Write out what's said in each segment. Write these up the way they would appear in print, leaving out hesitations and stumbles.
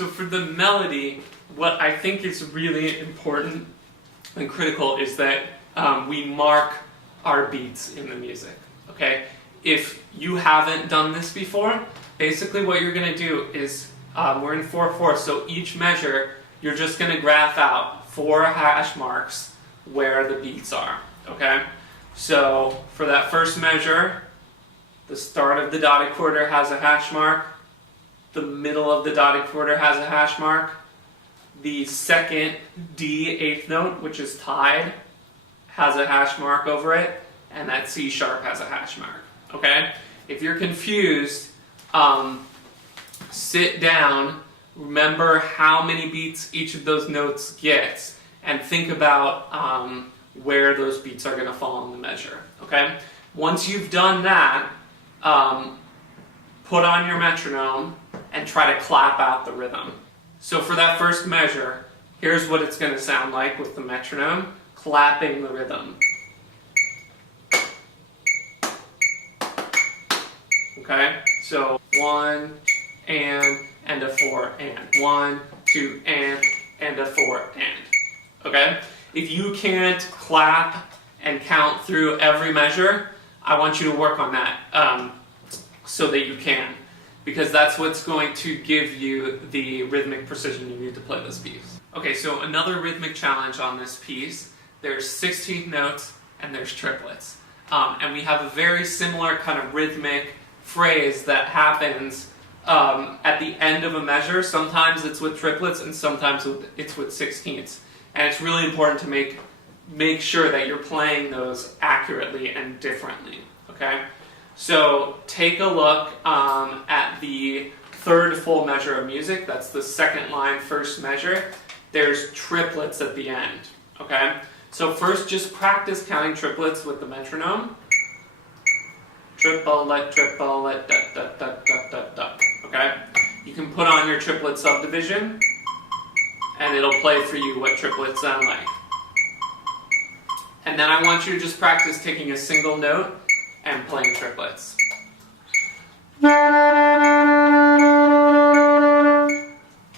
So for the melody, what I think is really important and critical is that we mark our beats in the music, okay? If you haven't done this before, basically what you're going to do is, we're in 4/4, so each measure, you're just going to graph out 4 hash marks where the beats are, okay? So for that first measure, the start of the dotted quarter has a hash mark, the middle of the dotted quarter has a hash mark, the second D 8th note, which is tied, has a hash mark over it, and that C sharp has a hash mark, okay? If you're confused, sit down, remember how many beats each of those notes gets, and think about where those beats are going to fall in the measure, okay? Once you've done that, put on your metronome and try to clap out the rhythm. So for that first measure, here's what it's going to sound like with the metronome, clapping the rhythm. Okay, so 1 and a 4 and 1, 2 and a 4 and. Okay, if you can't clap and count through every measure, I want you to work on that so that you can, because that's what's going to give you the rhythmic precision you need to play this piece. Okay, so another rhythmic challenge on this piece, there's 16th notes and there's triplets. And we have a very similar kind of rhythmic phrase that happens at the end of a measure. Sometimes it's with triplets and sometimes it's with sixteenths. And it's really important to make sure that you're playing those accurately and differently, okay? So take a look at the third full measure of music. That's the second line, first measure. There's triplets at the end, okay? So first just practice counting triplets with the metronome. Triplet, triplet, da da da da da da, okay? You can put on your triplet subdivision and it'll play for you what triplets sound like. And then I want you to just practice taking a single note and playing triplets.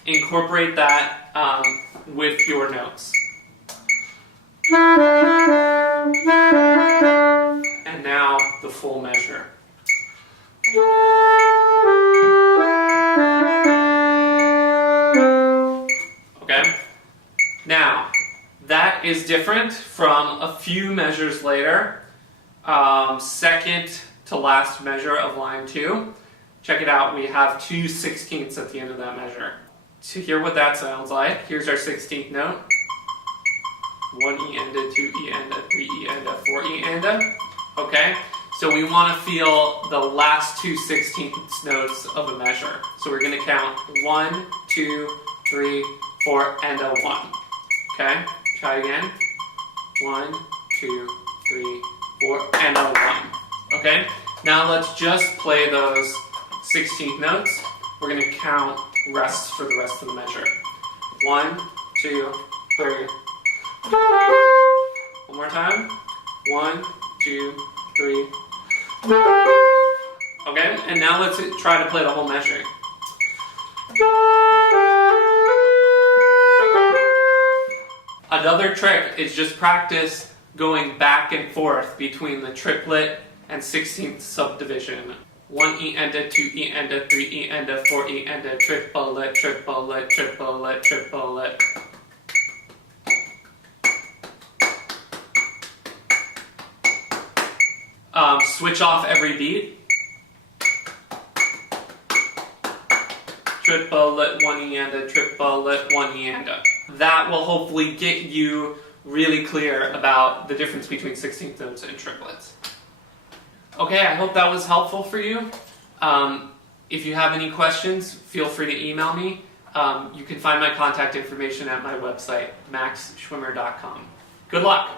Incorporate that with your notes. And now the full measure. Okay? Now, that is different from a few measures later. Second to last measure of line 2. Check it out, we have 2 sixteenths at the end of that measure. To hear what that sounds like, here's our 16th note. 1 E and a, 2 E and a, 3 E and a, 4 E and a. Okay? So we want to feel the last 2 sixteenths notes of a measure. So we're going to count 1, 2, 3, 4, and a 1. Okay? Try again. 1, 2, 3, 4, and a 1. Okay? Now let's just play those 16th notes. We're going to count rests for the rest of the measure. 1, 2, 3. One more time. 1, 2, 3. Okay? And now let's try to play the whole measure. Another trick is just practice going back and forth between the triplet and 16th subdivision. 1 E and a, 2 E and a, 3 E and a, 4 E and a, triplet, triplet, triplet, triplet. Switch off every beat. Triplet, 1 E and a, triplet, 1 E and a. That will hopefully get you really clear about the difference between 16th notes and triplets. Okay, I hope that was helpful for you. If you have any questions, feel free to email me. You can find my contact information at my website, maxschwimmer.com. Good luck!